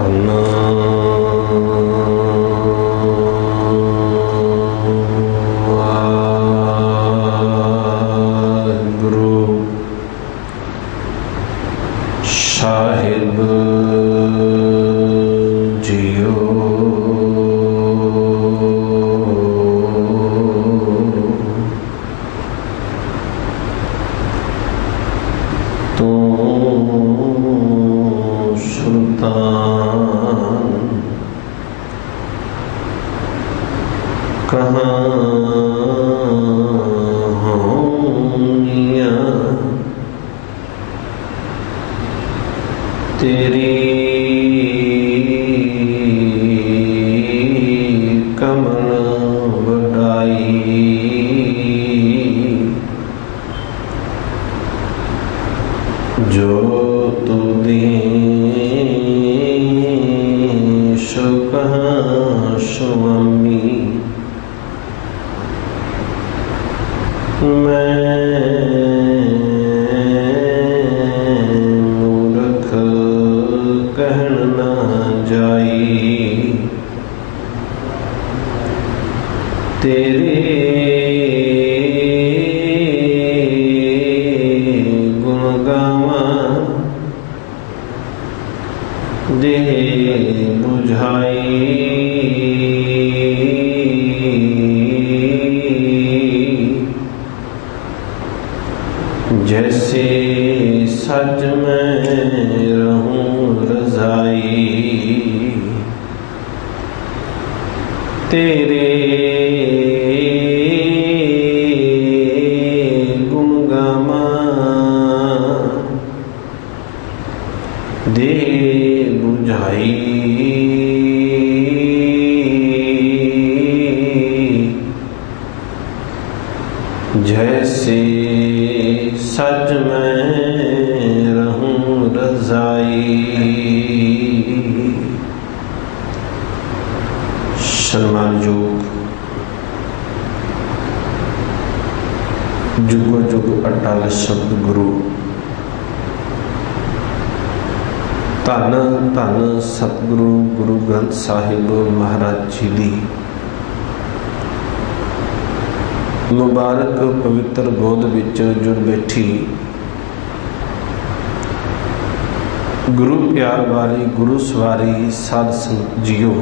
ਧੰਨ ਵਾਹਿਗੁਰੂ ਸਾਹਿਬ ਜੀਓ। कहाँ होनिया तेरी कमल वडाई, जो तू दीन सो कहाँ स्वामी। मैं मूर्ख कहन न जाई, तेरे गुण गावा दे बुझाई। जैसे सज में रहूं रजाई, तेरे गुण गावा दे बुझाई। जैसे सज में रहूं रजाई। सम्मानयोग जुगो जुग अटल शब्द गुरु, धन धन सतगुरु गुरु ग्रंथ साहिब महाराज जी दी मुबारक पवित्र गोद विच जुड़ बैठी गुरु प्यार वाली गुरु सवारी साध संगत जीओ।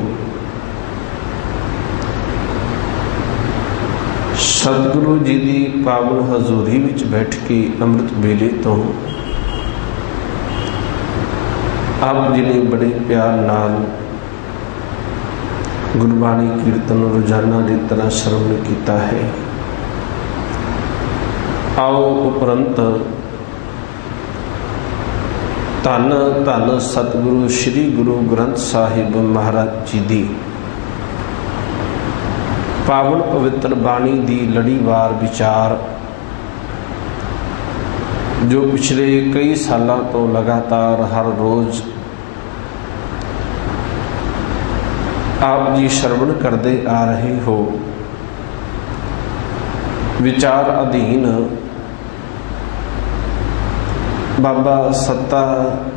सतगुरु जी की पावन हजूरी विच बैठ के अमृत वेले तो आप जी ने बड़े प्यार नाल गुरबाणी कीर्तन रोजाना की तरह श्रवण किया है। आओ उपरंत धन धन सतगुरु श्री गुरु ग्रंथ साहिब महाराज जी दी पावन पवित्र बाणी दी लड़ीवार विचार जो पिछले कई सालों तो लगातार हर रोज आप जी श्रवण करते आ रहे हो, विचार अधीन बाबा सत्ता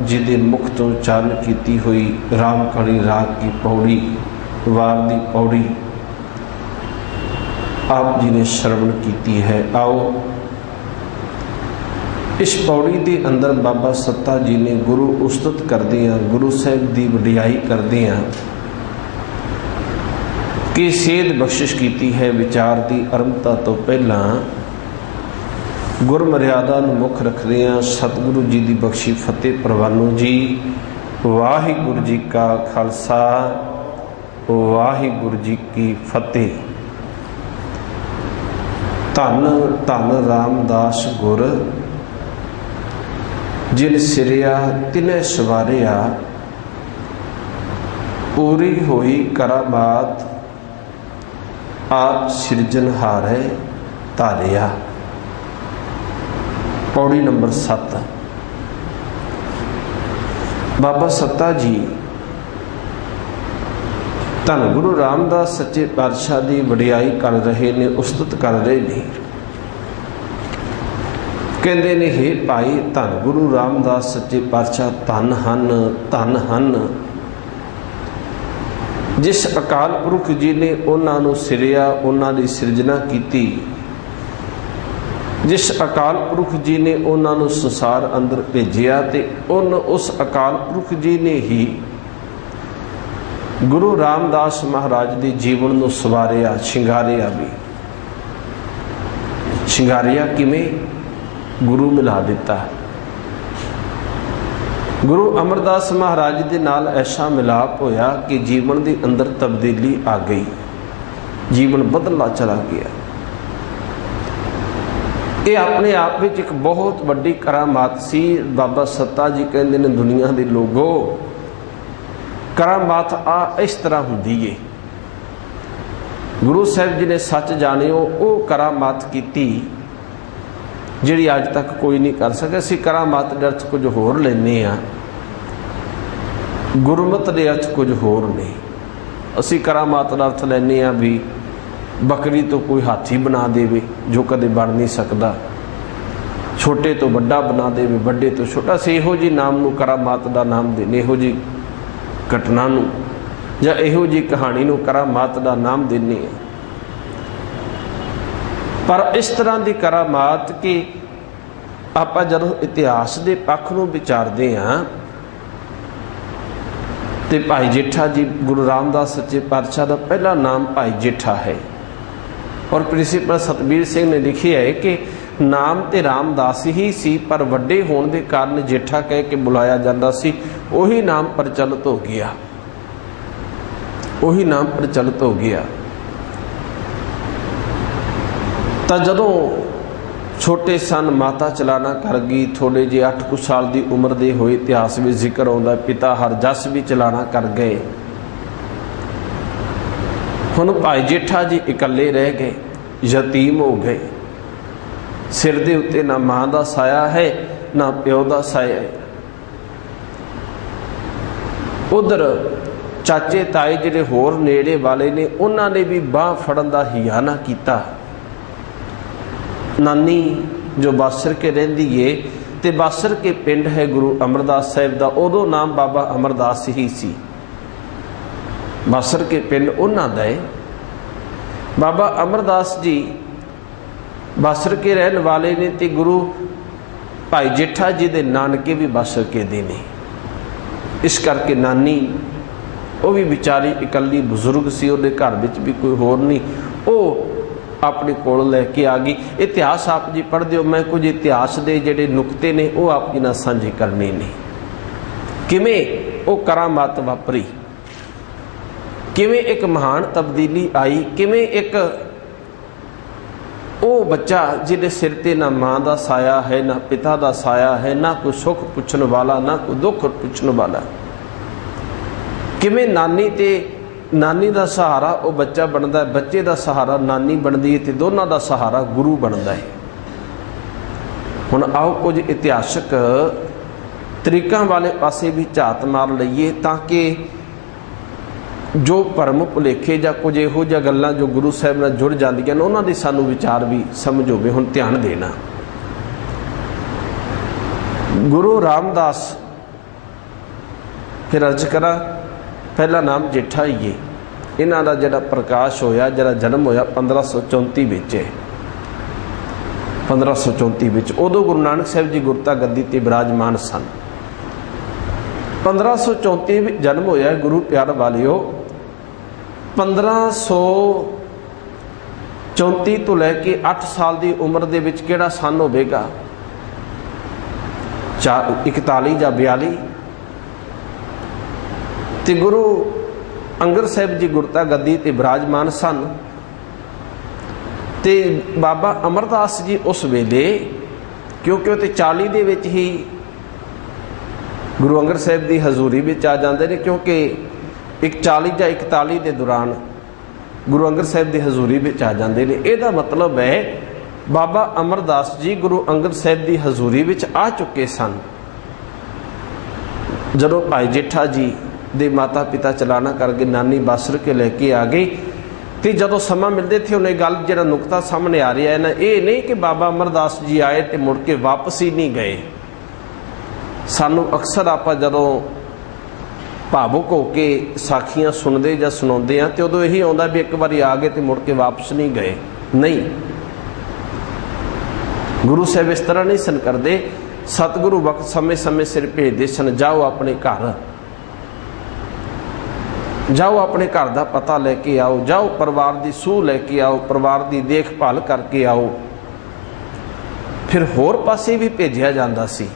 जी के मुख तो उच्चारण की हुई रामकली राग की पौड़ी वार दी पौड़ी आप जी ने श्रवण की है। आओ इस पौड़ी के अंदर बाबा सत्ता जी ने गुरु उस्तत करदियां गुरु साहब की वडियाई करदियां कि सेध बख्शिश की है। विचार की आरंभता तो पहला गुर मर्यादा मुख रखदियां सतगुरु जी की बख्शी फतेह प्रवानो जी। वाहिगुरु जी का खालसा वाहिगुरु जी की फतेह। धन धन रामदास गुर जिन सिरिया तिने सवारिया, पूरी हुई करामात आप सिरजनहारे धारिया। पौड़ी नंबर 7। बाबा सत्ता जी धन गुरु रामदास सच्चे पातशाह की वडियाई कर रहे ने, उस्तत कर रहे ने। कहते ने हे भाई धन गुरु रामदास सच्चे पातशाह धन हन जिस अकाल पुरख जी ने उन्होंने सिरिया, उन्होंने सिरजना की, जिस अकाल पुरख जी ने उन्होंने संसार अंदर भेजिया, तो उस अकाल पुरख जी ने ही गुरु रामदास महाराज के जीवन को सवारिया, शिंगारिया भी। शिंगारिया किवें? गुरु मिला दिता। गुरु अमरदास महाराज के नाल ऐसा मिलाप होया कि जीवन के अंदर तब्दीली आ गई, जीवन बदलना चला गया। ये अपने आप में एक बहुत बड़ी करामात सी। बाबा सत्ता जी कहते हैं, दुनिया के लोगो, करामात आ इस तरह होंदी है। गुरु साहब जी ने सच जानियो वो करामात की जिहड़ी अज तक कोई नहीं कर सके। असीं करामात दे अर्थ कुछ होर लैने आ, गुरमत दे अर्थ कुछ होर ने। असीं करामात दा अर्थ लैने आ भी बकरी तो कोई हाथी बना देवे जो कदे बन नहीं सकता, छोटे तो बड़ा बना देवे, बड़े तो छोटा। असीं इहो जी नाम नूं करामात दा नाम देने, इहो जी घटना नूं जां इहो जी कहानी नूं करामात दा नाम देने। पर इस तरह की करामात कि आपां जदों इतिहास के पक्ष नूं विचारदे हां ते भाई जेठा जी, गुरु रामदास सच्चे पातशाह का पहला नाम भाई जेठा है। और प्रिंसीपल सतबीर सिंह ने लिखी है कि नाम तो रामदास ही सी, पर वड्डे होने के कारण जेठा कह के बुलाया जाता सी। उही नाम प्रचलित हो गया, उही नाम प्रचलित हो गया। तो जदों छोटे सन माता चलाना कर गई, थोड़े जे 8 कुछ साल की उम्र के होए, इतिहास में जिक्र आता, पिता हरजस भी चलाना कर गए। हुण भाई जेठा जी इकल्ले रह गए, यतीम हो गए। सिर दे उत्ते ना मां का साया है ना प्यो का साया है। उधर चाचे ताए जिहड़े होर नेड़े वाले ने, उन्होंने भी बांह फड़न का हियाना किया। नानी जो बासर के रहिंदी है, ते बासर के पिंड है गुरु अमरदास साहिब का, उदों नाम बाबा अमरदास ही सी। बासर के पिंड उन्हां दा है। बाबा अमरदास जी बासर के रहने वाले ने, ते गुरु भाई जेठा जी दे नानके भी बासर के दे ने। इस करके नानी वो भी बेचारी इकल्ली बुजुर्ग सी, उहदे घर विच भी कोई होर नहीं, वो अपने कोल लैके आ गई। इतिहास आप जी पढ़ते हो, मैं कुछ इतिहास के जिहड़े नुकते ने वो आप जी नाल साझे करने ने। किवें वो करामात वापरी, किवें एक महान तब्दीली आई, किवें एक वो बच्चा जिहदे सिर ते ना मां का साया है ना पिता का साया है, ना कोई सुख पुछण वाला ना कोई दुख पुछण वाला, किवें नानी ते नानी का सहारा वो बच्चा बनता है, बच्चे का सहारा नानी बनती है, तो दोनों का सहारा गुरु बनता है। हुण आओ कुछ इतिहासक तरीकों वाले पासे भी झात मार लईए, ताकि जो भरम भुलेखे या कुछ इहो जिहा गल्लां जो गुरु साहब नाल जुड़ जांदियां ने, उन्हां दी सानूं विचार भी समझ होवे। हुण ध्यान देना, गुरु रामदास, फिर अर्ज करा, पहला नाम जेठा ही है। इन्हां दा जिहड़ा प्रकाश होया, जिहड़ा जन्म होया 1534 विच है। 1534 विच उदों गुरु नानक साहिब जी गुरता गद्दी ते विराजमान सन। 1534 विच जन्म होया गुरु प्यार वालिओ। 1534 तो लैके 8 साल की उम्र दे विच किहड़ा सन होवेगा? 41 या 42। ते गुरु अंगद साहिब जी गुरता गद्दी ते विराजमान सन। ते बाबा अमरदास जी उस वेले, क्योंकि वो 40 दे विच ही गुरु अंगद साहिब की हजूरी विच आ जाते हैं, क्योंकि 40 या 41 के दौरान गुरु अंगद साहिब की हजूरी विच आ जाते हैं। इसका मतलब है बाबा अमरदास जी गुरु अंगद साहिब की हजूरी विच आ चुके सन। जदों भाई जेठा जी दे माता पिता चलाना करके नानी बासर के लेके आ गई, तो जदों समा मिलते थे उन्हें गल जिहड़ा नुकता सामने आ रहा है ना, ये नहीं कि बाबा अमरदास जी आए तो मुड़ के वापस ही नहीं गए। सानू अक्सर आप जदों भावुक होके साखियां सुनते या सुनाते हैं तो उदों यही आता भी एक बार आ गए तो मुड़ के वापस नहीं गए। नहीं, गुरु साहब इस तरह नहीं सन करते। सतगुरु वक्त समय समय सिर भेजते सन, जाओ अपने घर, जाओ अपने घर का पता लेके आओ, जाओ परिवार की सूह लेके आओ, परिवार की देखभाल करके आओ। फिर होर पासे भी भेजा जाता सी।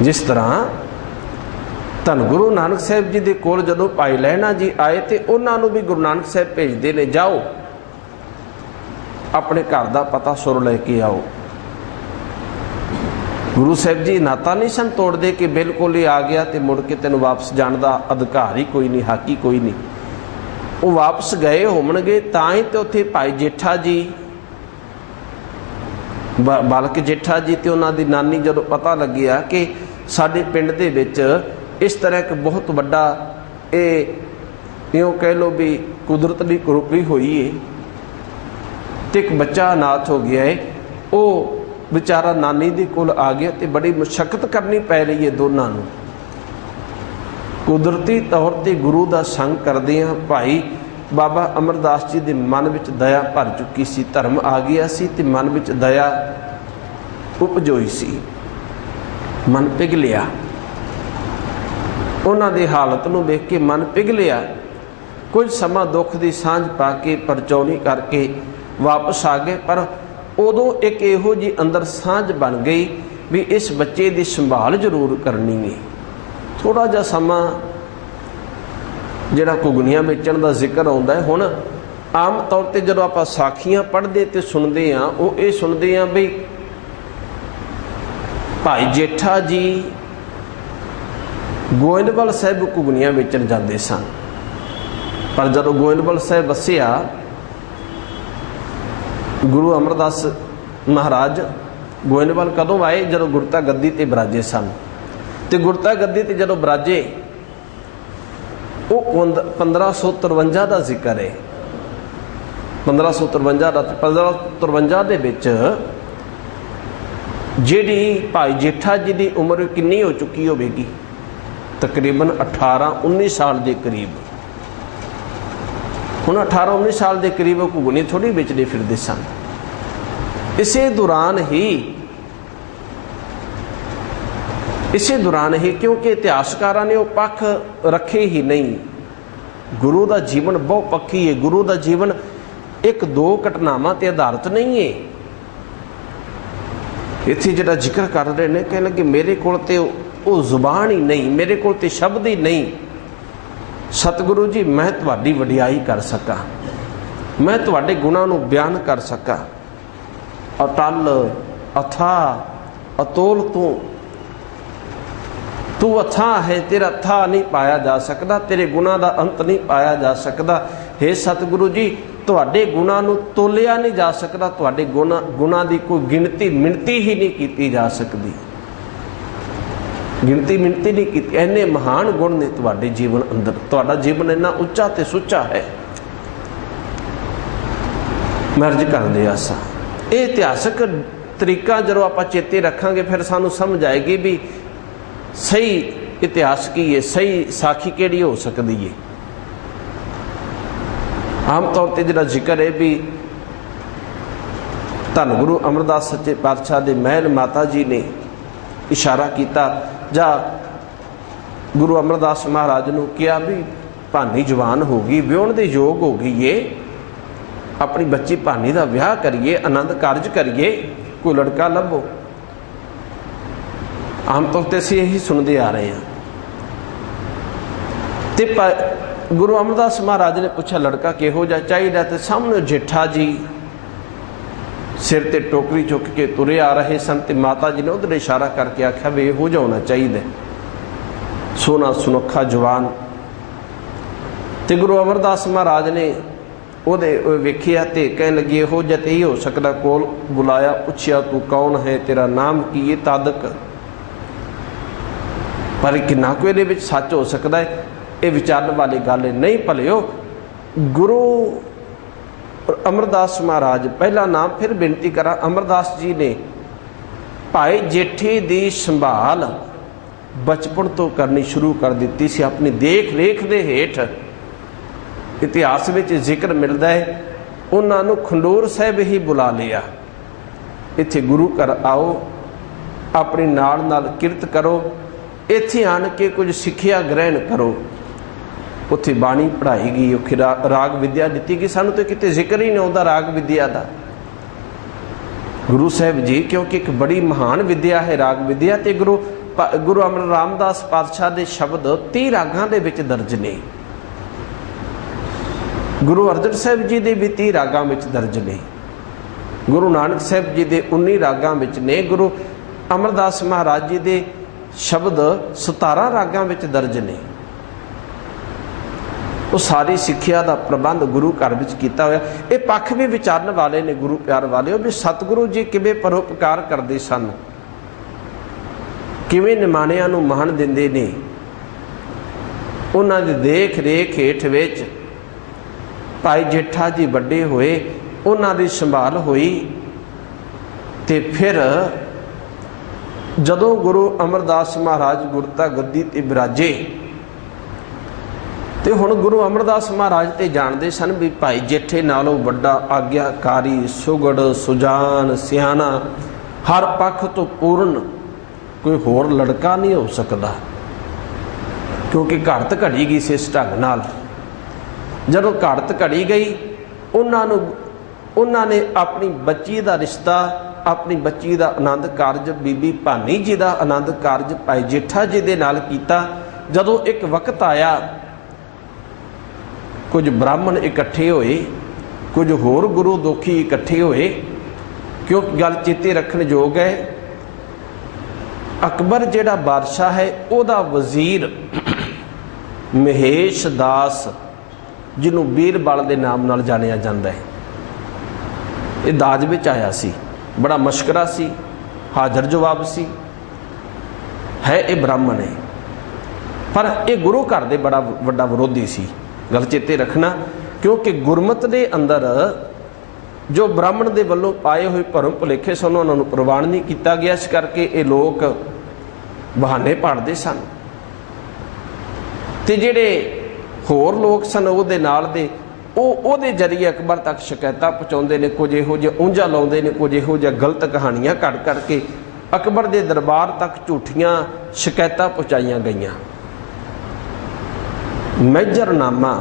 जिस तरह धन गुरु नानक साहब जी के कोल जदों भाई लहणा जी आए तो उन्होंने भी गुरु नानक साहब भेजते ने, जाओ अपने घर का पता सुर लेके आओ। गुरु साहब जी नाता नहीं सन तोड़ते कि बिल्कुल ही आ गया तो मुड़ के तेन वापस जाने का अधिकार ही कोई नहीं, हक ही कोई नहीं। वो वापस गए होणगे तां ही तो उत्थे भाई जेठा जी, बालक जेठा जी ते उन्हां दी नानी जदों पता लग्या कि साडे पिंड दे विच इस तरह एक बहुत बड़ा यूँ कह लो भी कुदरत की करुपी हुई है तो एक बच्चा अनाथ हो गया है। वो बेचारा नानी दे कोल आ गया तो बड़ी मुशक्कत करनी पै रही है दोनों नूं। कुदरती तौर पर गुरु का संग करदे हां भाई बाबा अमरदास जी के मन में दया भर चुकी सी, धर्म आ गया सी ते मन में दया उपजोई सी, मन पिघलिया। उन्हां दी हालत नूं वेख के मन पिघलिया। कुछ समा दुख की सांझ पा के परचौनी करके वापस आ गए, पर उदों एक इहो जी अंदर सांझ बन गई भी इस बच्चे की संभाल जरूर करनी है। थोड़ा जा समा जिहड़ा घुगनियां बेचण का जिक्र आउंदा है, हुण आम तौर पर जदों आपां साखियां पढ़दे ते सुनदे हां वो ये सुनदे हां भी भाई जेठा जी गोइंदवाल साहब घुगनियां बेचण जाते सन। पर जदों गोइंदवाल साहब वसिया, गुरु अमरदास महाराज गोइंदवाल कदों आए? जदों गुरता गद्दी ते बराजे सन। तो गुरता गद्दी ते जदों बराजे वो 1553 का जिक्र है। 1553 दे विच जिहड़ी भाई जेठा जी की उम्र कितनी हो चुकी होगी? तकरीबन 18-19 साल के करीब। हुण 18-19 साल के करीब घुगनी थोड़ी बेचते फिरते सन। इसे दौरान ही क्योंकि इतिहासकारों ने वो पक्ष रखे ही नहीं। गुरु का जीवन बहुत पक्की है। गुरु का जीवन एक दो घटनावां ते आधारित नहीं है। इत्थे जिहड़ा जिक्र कर रहे हैं, कह लगे मेरे कोल ते वो जुबान ही नहीं, मेरे कोल ते शब्द ही नहीं। सतगुरु जी मैं तुहाडी वडियाई कर सका, मैं तुहाडे गुणां नूं बयान कर सका। अटल अथा अतोल तू अथा है, तेरा था नहीं पाया जा सकता, तेरे गुणां दा अंत नहीं पाया जा सकता। हे सतगुरु जी तुहाडे गुणां नूं तोलिया नहीं जा सकता, तुहाडे गुणां दी कोई गिणती मिणती ही नहीं की जा सकती। गिणती मिणती नहीं की, इन्ने महान गुण ने तुहाडे जीवन अंदर। तुहाडा जीवन इन्ना उच्चा ते सुच्चा है। मर्ज करदे आसा ये इतिहासक तरीका जदों आपां चेते रखांगे फिर सानूं समझ आएगी भी सही इतिहास की है, सही साखी किहड़ी हो सकती है। आम तौर पर जिहड़ा जिक्र है भी धन गुरु अमरदास सच्चे पातशाह दे महल माता जी ने इशारा किया जा गुरु अमरदास महाराज नूं कहा भी भानी जवान हो गई, विआहण दे योग हो गई है, अपनी बच्ची भानी का विआह करिए, आनंद कारज करिए, कोई लड़का लभो। आम तौर पर असीं यही सुनते आ रहे हैं। तो गुरु अमरदास महाराज ने पूछा लड़का किहो जा चाहिए? तो सामने जेठा जी सिर ते टोकरी चुक के तुरे आ रहे सन। तो माता जी ने उधर इशारा करके आख्या भी इहो जिहा होना चाहिए, सोना सुनखा जवान। तो गुरु अमरदास महाराज ने ਉਹਦੇ ਵੇਖਿਆ ਤੇ ਕਹਿਣ ਲੱਗੇ ਇਹੋ ਜਿਹਾ ਤੇ ਹੀ ਹੋ ਸਕਦਾ। ਕੋਲ ਬੁਲਾਇਆ, ਪੁੱਛਿਆ ਤੂੰ ਕੌਣ ਹੈ, ਤੇਰਾ ਨਾਮ ਕੀ ਹੈ? ਤਾਦਕ ਪਰ ਕਿੰਨਾ ਕੁ ਇਹਦੇ ਵਿੱਚ ਸੱਚ ਹੋ ਸਕਦਾ ਹੈ, ਇਹ ਵਿਚਾਰਨ ਵਾਲੀ ਗੱਲ ਨਹੀਂ। ਭਲਿਓ ਗੁਰੂ ਅਮਰਦਾਸ ਮਹਾਰਾਜ ਪਹਿਲਾ ਨਾਮ ਫਿਰ ਬੇਨਤੀ ਕਰਾਂ, ਅਮਰਦਾਸ ਜੀ ਨੇ ਭਾਈ ਜੇਠੀ ਦੀ ਸੰਭਾਲ बचपन तो करनी शुरू कर दी सी। अपनी देख रेख के हेठ इतिहास में जिक्र मिलता है, उन्होंने खंडूर साहब ही बुला लिया, इत्थे गुरु घर आओ, अपनी नाल नाल किरत करो, इत्थे आन के कुछ सिक्ख्या ग्रहण करो। उत्थे बाणी पढ़ाई गई, उत्थे राग विद्या दी गई। सानू तो किते जिक्र ही नहीं आता राग विद्या का। गुरु साहब जी क्योंकि एक बड़ी महान विद्या है राग विद्या, तो गुरु अमर रामदास पातशाह के शब्द 30 रागां दे विच दर्ज ने। गुरु अर्जन साहब जी के भी 30 रागां विच दर्ज ने। गुरु नानक साहब जी के 19 रागां विच ने। गुरु अमरदास महाराज जी के शब्द 17 रागां विच दर्ज ने। वो सारी सिक्ख्या का प्रबंध गुरु घर विच कीता होया। ये पक्ष भी विचारन वाले ने गुरु प्यार वाले भी सतगुरु जी किवें परोपकार करते सन, किवें निमाणियां नूं मान दिंदे ने। उन्हां दी देख रेख हेठ विच भाई जेठा जी वड्डे होए, उन्हां दी संभाल हुई। ते फिर जदों गुरु अमरदास महाराज गुरता गद्दी ते बिराजे, तो हुण गुरु अमरदास महाराज तो जानते सन भी भाई जेठे नालों वड्डा आग्याकारी, सुगड़, सुजान, सियाना, हर पक्ष तो पूर्ण कोई होर लड़का नहीं हो सकता, क्योंकि घड़त घड़ी गई से इस ढंग नाल। जदों घड़त घड़ी गई, उन्होंने अपनी बच्ची का रिश्ता, अपनी बच्ची का आनंद कारज बीबी भानी जी का आनंद कारज भाई जेठा जी के नाल कीता। जदों एक वक्त आया, कुछ ब्राह्मण इकट्ठे होए, कुछ होर गुरु दोखी इकट्ठे होए, क्योंकि गल चेते रखने योग है, अकबर जिहड़ा बादशाह है उहदा वजीर महेश दास, जिन्हों बीरबल के नाम नाल जानिया जाता है, ये दाज विच आया सी। बड़ा मशकरा सी, हाजर जवाब सी, है ये ब्राह्मण है, पर यह गुरु घर दे बड़ा वड्डा विरोधी सी। गल चेते रखना, क्योंकि गुरमत के अंदर जो ब्राह्मण के वलों पाए हुए भरम भुलेखे सन उन्होंने प्रवान नहीं किया गया। इस करके ये लोग बहाने पाड़ते सन, ते जिहड़े होर लोग सन उहदे नाल दे उहदे जरिए अकबर तक शिकायत पहुँचाते हैं। कुछ इहो जिहा ऊंझा लाउंदे ने, कुछ इहो जिहा गलत कहानियां कढ़ करके अकबर के दरबार तक झूठियां शिकायत पहुँचाईयां गईयां। मेजरनामा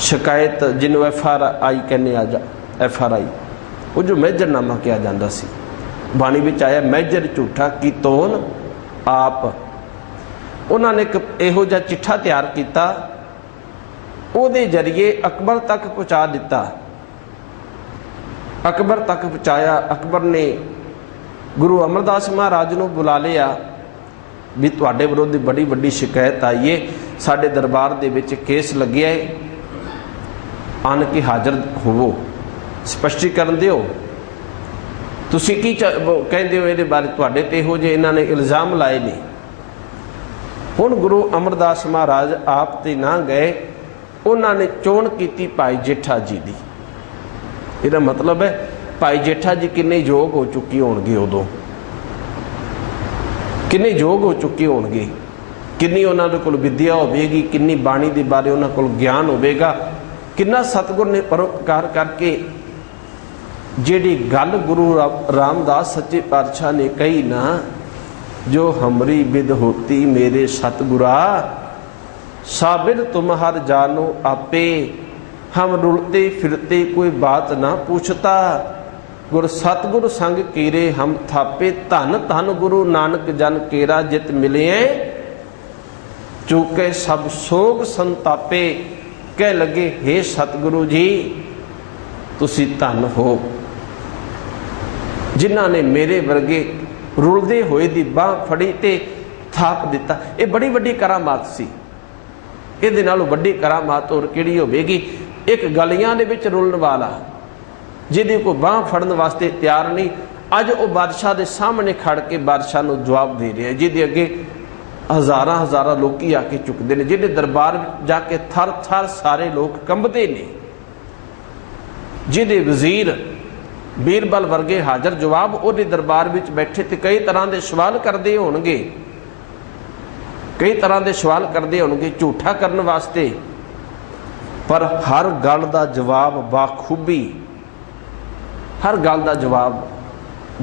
शिकायत जिन्हों FRI कहने आ जा, FRI वो जो मेजरनामा किया जाता सी, बाणी विच आया मेजर झूठा की तोन आप। उन्होंने एक इहो जिहा चिट्ठा तैयार किया, उहदे जरिए अकबर तक पहुँचा दिता। अकबर तक पहुँचाया। अकबर ने गुरु अमरदास महाराज नूं बुला लिया भी तुहाडे विरुद्ध बड़ी वड्डी शिकायत आई है, साडे दरबार दे विच केस लग्या है, आन के हाज़र होवो, स्पष्टीकरण दिओ, तुसीं की कहंदे हो इहदे बारे, तुहाडे ते इहो जिहे इन्हां ने इल्ज़ाम लाए ने। हुण गुरु अमरदास महाराज आप ते ना गए, उन्होंने चोण की भाई जेठा जी की। इसका मतलब है भाई जेठा जी किन्ने योग हो चुके होणगे, उदों किन्ने योग हो चुके होणगे, किन्नी उन्होंने कोल विद्या होवेगी, किन्नी बाणी के बारे उन्होंने कोल ज्ञान होवेगा, किन्ना सतगुर ने परोपकार करके जिहड़ी गल गुरु रामदास सच्चे पातशाह ने कही ना, जो हमरी बिद होती मेरे सतगुरा, साबिर तुम हर जानो आपे, हम रुलते फिरते कोई बात ना पूछता, गुर सतगुर संग कीरे हम थापे, धन धन गुरु नानक जन केरा, जित मिले चूके सब सोग संतापे। कह लगे हे सतगुरु जी तुसी धन हो, जिन्हां ने मेरे वर्गे रुलदे होए दी बाह फड़ी ते थाप दिता। ये बड़ी वड्डी करामात सी। इहदे नालों वड्डी करामात होर किहड़ी होवेगी? एक गलियां दे विच रुलण वाला जिहदी कोई बाह फड़न वास्ते तैयार नहीं, अज वो बादशाह के सामने खड़ के बादशाह नूं जवाब दे रहा है, जिहदे अगे हज़ारां हज़ारां लोकी आके चुकते हैं, जिहदे दरबार जाके थर थर सारे लोग कंबते ने, जिहदे वजीर बीरबल वर्गे हाज़र जवाब उहदे दरबार विच बैठे ते कई तरह के सवाल करते होणगे, कई तरह के सवाल करते होंगे झूठा करने वास्ते, पर हर गल का जवाब बाखूबी, हर गल का जवाब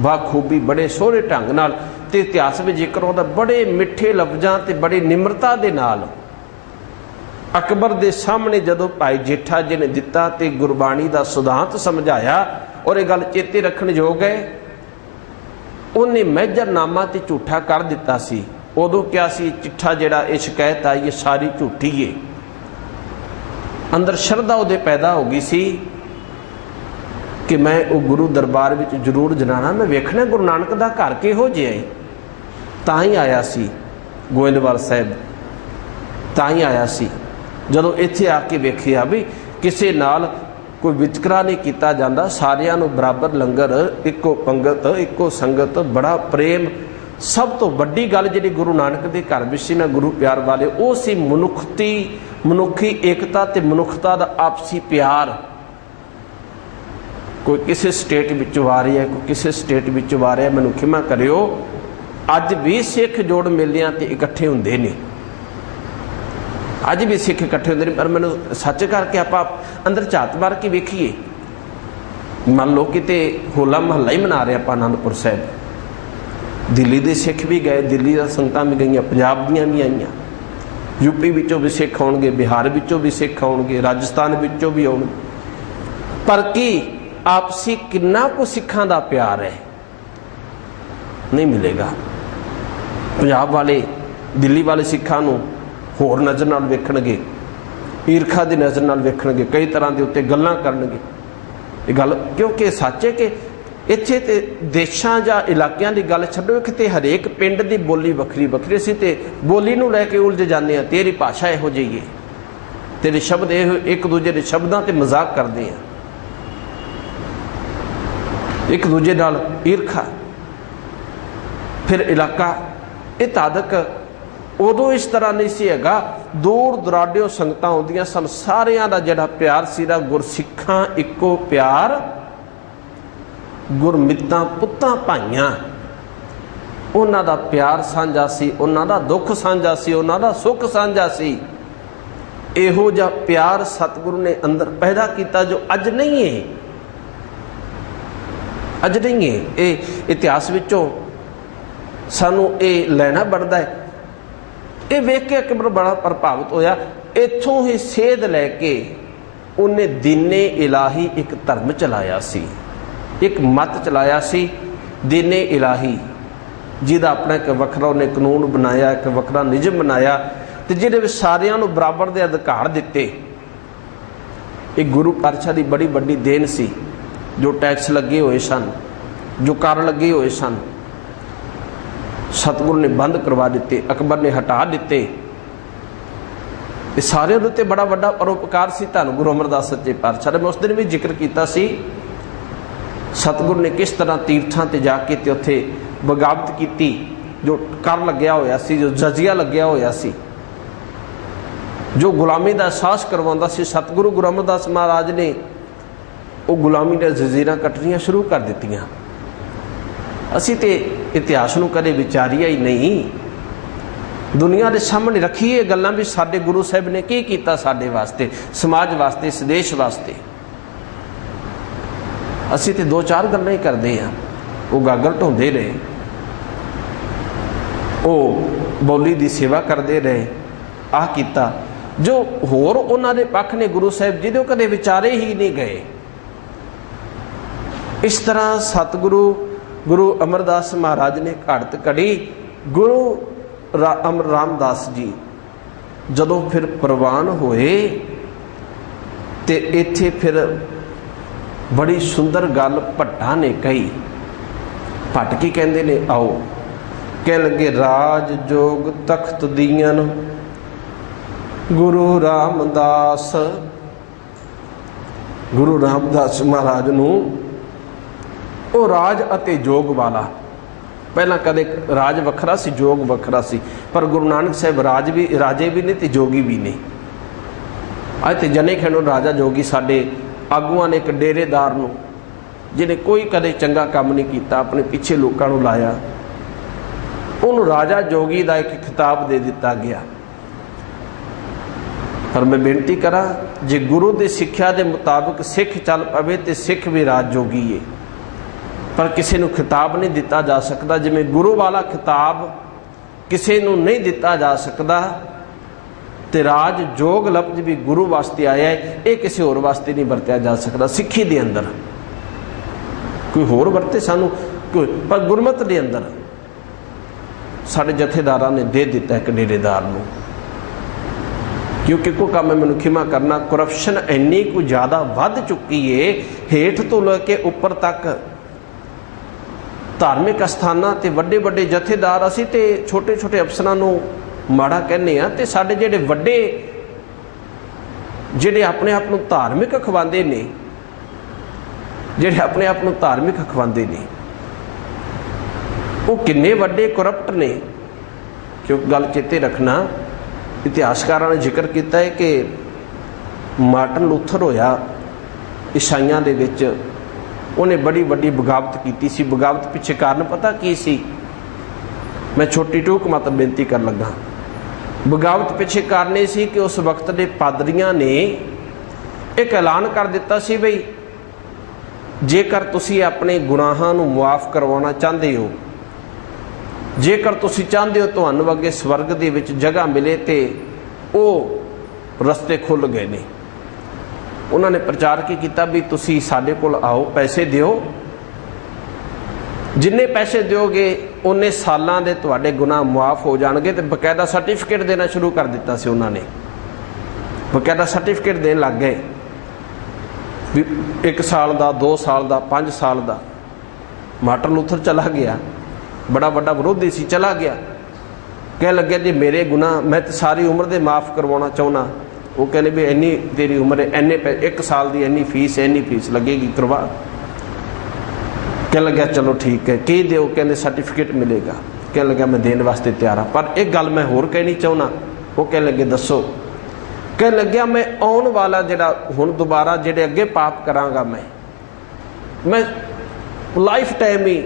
बाखूबी बड़े सोहरे ढंग नाल ते इतिहास में जिक्र होता, बड़े मिठे लफ्ज़ां ते बड़ी निमरता दे नाल अकबर दे सामने जदों भाई जेठा जी ने दिता ते गुरबाणी का सिद्धांत समझाया। और ये गल चेते रखने योग है, उन्हें मेजरनामा ते झूठा कर दिता सी। उदों क्या सी, चिट्ठा जिहड़ा ये शिकायत आई ये सारी झूठी है। अंदर श्रद्धा उहदे पैदा हो गई सी कि मैं वो गुरु दरबार में जरूर जाना, मैं वेखना गुरु नानक का घर किहो जिहा है। तां ही आया सी गोइंदवाल साहब, तां ही आया सी। जदों इत्थे आके वेखिया भी किसी नाल कोई विचकरा नहीं किया जाता, सारियां नूं बराबर लंगर, इक्को पंगत, इक्को संगत, बड़ा प्रेम। सब तो वड्डी गल जिहड़ी गुरु नानक दे घर विच सी ना, गुरु प्यार वाले, वो सी मनुखी एकता ते मनुखता दा आपसी प्यार। कोई किसी स्टेट विचों आ रही है, कोई किसी स्टेट विचों आ रहा है, मैनूं खिमा करियो, अज भी सिख जोड़ मेलियां ते इकट्ठे हुंदे ने, अज भी सिख इकट्ठे होंगे। पर मैनूं सच करके आप अंदर झात मार के वेखीए, मान लो किते होला महला ही मना रहे आप आनंदपुर साहब, दिल्ली के सिख भी गए, दिल्ली दा संगतां भी गई, पंजाब दियां भी आईयां, यूपी विचों भी सिख आउणगे, बिहार विचों भी सिख आउणगे, राजस्थान विचों भी आउणगे। पर की आपसी कितना को सिखां दा प्यार है, नहीं मिलेगा। पंजाब वाले दिल्ली वाले सिखां नूं होर नज़र नाल वेखणगे, ईरखा की नज़र नाल वेखणगे, कई तरह के उत्ते गल्लां करनगे। ये गल क्योंकि सच है कि इत्थे ते देशां जां इलाकिਆਂ की गल छड्डो, किते हरेक पिंड की बोली वखरी वखरी, असीं ते बोली नूं लैके उलझ जाने आ, तेरी भाषा इहो जी है, तेरे शब्द इहो, एक दूजे के शब्दां ते मजाक करते हैं, एक दूजे नाल ईरखा। फिर इलाका ये तादक उदों इस तरह नहीं सी हैगा, दूर दुराडियों संगतां आउंदियां सन, सारियां दा जिहड़ा प्यार सी दा गुरसिखां इक्को प्यार, गुरमितां पुत्तां भाइयां, उन्हां दा प्यार साझा सी, उन्हां दा दुख साझा सी, उन्हां दा सुख साझा सी। इहो जिहा प्यार सतगुरु ने अंदर पैदा किया जो अज नहीं है, अज नहीं है। ये इतिहास विचों सानू ये लैना बनता है। ये वेख के अकबर बड़ा प्रभावित होया, इत्थों ही सेध लैके उन्हें दीने इलाही एक धर्म चलाया सी, एक मत चलाया सी, दीने इलाही, जिहदा अपना एक वखरा उन्हें कानून बनाया, एक वखरा निजम बनाया, तो जिहदे विच सारियां नूं बराबर दे अधिकार दिते। एक गुरु पातशाह की बड़ी वड्डी देन सी, जो टैक्स लगे हुए सन, जो कर लगे हुए सन, सतगुरु ने बंद करवा दिते, अकबर ने हटा दिते। ये सारे उत्ते बड़ा वड्डा परोपकार सी धन गुरु अमरदास सच्चे पातशाह। मैं उस दिन भी जिक्र किया सी, सतगुरु ने किस तरह तीर्थां ते जाके ते उत्थे बगावत की, जो कर लग्या होया सी, जो जजिया लग्या होया सी, जो गुलामी का एहसास करवाउंदा सी, सतगुरु गुरु अमरदास महाराज ने वो गुलामी दी जंजीरां कटनियां शुरू कर दित्तियां। असी तो इतिहास नूं कदे विचारिया ही नहीं, दुनिया के सामने रखीए गल्लां भी साडे गुरु साहब ने की कीता साडे वास्ते, समाज वास्ते, इस देश वास्ते। असी तो दो चार गल्लां ही करते हैं। वो गागर ढोंदे रहे, वो बौली की सेवा करते रहे, आ कीता जो होर उन्हां दे पक्ष ने गुरु साहब जी दे कदे विचारे ही नहीं गए। इस तरह सतगुरु गुरु अमरदास महाराज ने घाड़त कड़ी। गुरु रामदास जी जदों फिर प्रवान होए ते इत्थे फिर बड़ी सुंदर गल भट्टा ने कही। भट्ट की कहते ने, आओ कह लगे, राज जोग तख्त दीयन गुरु रामदास। गुरु रामदास महाराज नूं वो राज अते जोग वाला, पहला कदे राज वखरा सी, जोग वखरा सी, पर गुरु नानक साहब राज भी, राजे भी नहीं ते जोगी भी नहीं। अज तो जने खैनों राजा जोगी साडे आगुआं ने एक डेरेदार नूं, जिन्हें कोई कदे चंगा काम नहीं किया, अपने पिछे लोगों नूं लाया, ਉਹਨੂੰ ਰਾਜਾ ਜੋਗੀ ਦਾ ਇੱਕ ਖਿਤਾਬ ਦੇ ਦਿੱਤਾ ਗਿਆ। पर मैं बेनती करा, जे गुरु की सिक्ख्या के मुताबिक सिख चल पवे तो सिख भी राज जोगी है, पर किसी को खिताब नहीं दिता जा सकता। जिवें गुरु वाला खिताब किसी को नहीं दिता जा सकता, तो राज जोग लफ्ज भी गुरु वास्ते आया है, ये किसी होर वास्ते नहीं वरत्या जा सकता। सिक्खी के अंदर कोई होर वरते सानू कोई, पर गुरमत के अंदर साडे जथेदारां ने दे दिता एक डेरेदार नूं। क्योंकि को काम मैनूं खिमा करना, करप्शन इन्नी को ज़्यादा वध चुकी है, हेठ तो लेके उपर तक धार्मिक अस्थानां ते वड्डे वड्डे जथेदार, असीं ते छोटे छोटे अफसरां नूं माड़ा कहने आ, ते साडे जिहड़े वड्डे जिहड़े अपने आप नूं धार्मिक अखवांदे ने, जिहड़े अपने आप नूं धार्मिक अखवांदे ने, वो किन्ने वड्डे करप्ट ने। क्योंकि गल चेते रखना, इतिहासकारां ने जिक्र किया है कि मार्टिन लूथर होया ईसाइयां दे विच, उन्हें बड़ी वड्डी बगावत की सी। बगावत पिछे कारण पता की सी? मैं छोटी टूक मत बेनती कर लगा। बगावत पिछे कारण ये सी कि उस वक्त के पादरियां ने एक ऐलान कर दिता सी, बई जेकर तुसी अपने गुनाहां नूं मुआफ करवाना चाहते हो, जेकर तुसी चाहते हो तुहानूं अगे स्वर्ग दे विच जगह मिले, तो वो रस्ते खुल गए ने। उन्होंने प्रचार की किया भी तुसी साडे कोल आओ, पैसे दिओ, जिन्ने पैसे दोगे उन्ने सालां दे तुहाडे गुनाह मुआफ हो जाणगे। तो बकायदा सर्टिफिकेट देना शुरू कर दिता सी। उन्होंने बकायदा सर्टिफिकेट देन लग गए भी 1 साल का, 2 साल का, 5 साल का। मार्टिन लूथर चला गया, बड़ा बड़ा विरोधी सी, चला गया, कह लगे जी मेरे गुनाह मैं तो सारी उम्र दे माफ़ करवाना चाहना। वो कहने भी इन्नी तेरी उम्र है, इन्ने 1 साल की इन्नी फीस लगेगी, करवा। कह लगे चलो ठीक है, की दो, कहने सर्टिफिकेट मिलेगा। कह लगे मैं देने वास्ते तैयार हाँ, पर एक गल मैं होर कहनी चाहना। वो कह लगे दसो। कह लग्या मैं आने वाला जिहड़ा हुण दोबारा जिहड़े अगे पाप करांगा, मैं लाइफ टाइम ही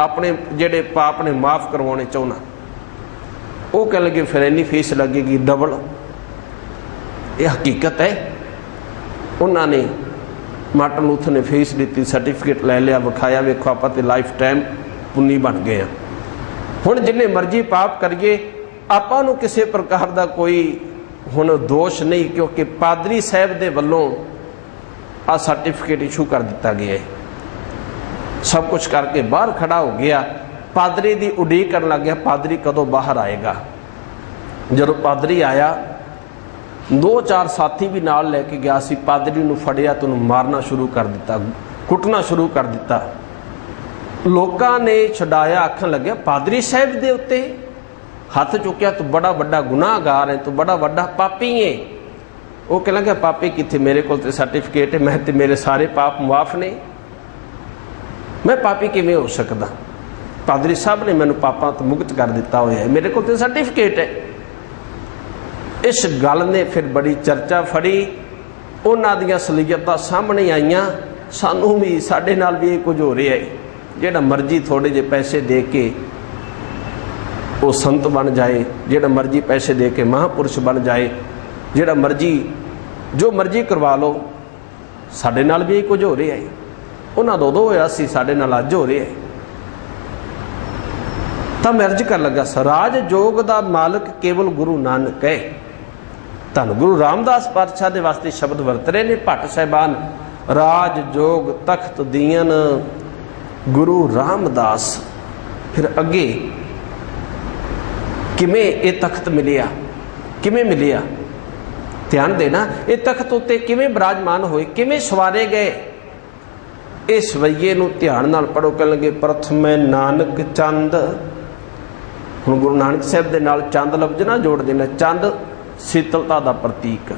अपने जिहड़े पाप ने माफ़ करवाने चाहना। वो कह लगे फिर इन्नी फीस लगेगी, डबल। ये हकीकत है। उन्होंने मार्टिन लूथर ने फीस दी, सर्टिफिकेट ले लिया, विखाया, वेखो आपां ते लाइफ टाइम पुन्नी बन गए हैं। हुण जिन्ने मर्जी पाप करिए, आपां नूं किसी प्रकार का कोई हुण दोष नहीं, क्योंकि पादरी साहब दे वल्लों आ सर्टिफिकेट इशू कर दिता गया है। सब कुछ करके बाहर खड़ा हो गया, पादरी की उड़ीक करन लग गया, पादरी कदों बाहर आएगा। जदों पादरी आया, 2-4 साथी भी नाल लैके गया सी, पादरी नूं फड़िया तो मारना शुरू कर दिता, कुटना शुरू कर दिता। लोकां ने छडाया, आखन लगे पादरी साहब दे उत्ते हथ चुकिया, तो बड़ा वड्डा गुनाहगार है, तो बड़ा वड्डा पापी है। वो कह लगे पापी कित्थे, मेरे कोल ते सर्टिफिकेट है, मैं ते मेरे सारे पाप मुआफ ने, मैं पापी किवें हो सकदा? पादरी साहब ने मैनूं पापां तो मुक्त कर दिता होया है, मेरे कोल ते सर्टिफिकेट है। इस गल ने फिर बड़ी चर्चा फड़ी, उन्हां दीयां असलीयतां सामने आईयां। सानूं भी साडे नाल भी ये कुछ हो रहा है, जिहड़ा मर्जी थोड़े जे पैसे दे के वो संत बन जाए, जिहड़ा मर्जी पैसे दे के महापुरुष बन जाए, जिहड़ा मर्जी जो मर्जी करवा लो। साडे नाल भी ये कुछ हो रहा है। उन्हां दा उदों होया सी, साडे नाल अज हो रहा है। तो मैं अर्ज कर लगा, राज जोग दा मालक केवल गुरु नानक है। धन गुरु रामदास पातशाह दे वास्ते शब्द वरत रहे ने भट्ट साहिबान, राज जोग तख्त दियन गुरु रामदास। फिर अगे किमें ये तख्त मिलिया, किमें मिलिया? ध्यान देना, ये तख्त उत्ते किमें विराजमान होए, किमें सवारे गए? इस वईए नूं ध्यान नाल पढ़ो। कह लगे प्रथम नानक चंद। हुण गुरु नानक साहब दे नाल चंद लफ्ज ना जोड़ देना। चंद शीतलता का प्रतीक,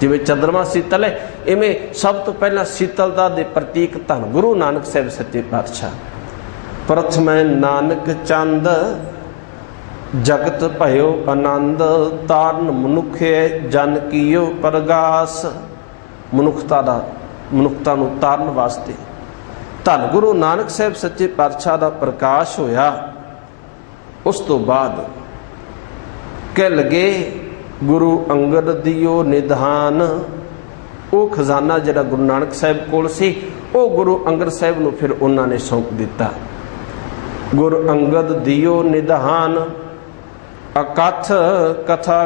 जिवें चंद्रमा शीतल है, इवें सब तो पहला शीतलता के प्रतीक धन गुरु नानक साहब सच्चे पातशाह। प्रथम नानक चंद जगत भयो आनंद, तारन मनुखे जन कीओ प्रगास। मनुखता नूं तारन वास्ते धन गुरु नानक साहब सच्चे पातशाह का प्रकाश होया। उस तो बाद कह लगे गुरु अंगद दियो निधान। वो खजाना जिहड़ा गुरु नानक साहिब कोल सी वो गुरु अंगद साहिब नूं फिर उन्होंने सौंप दिता। गुरु अंगद दियो निधान अकथ कथा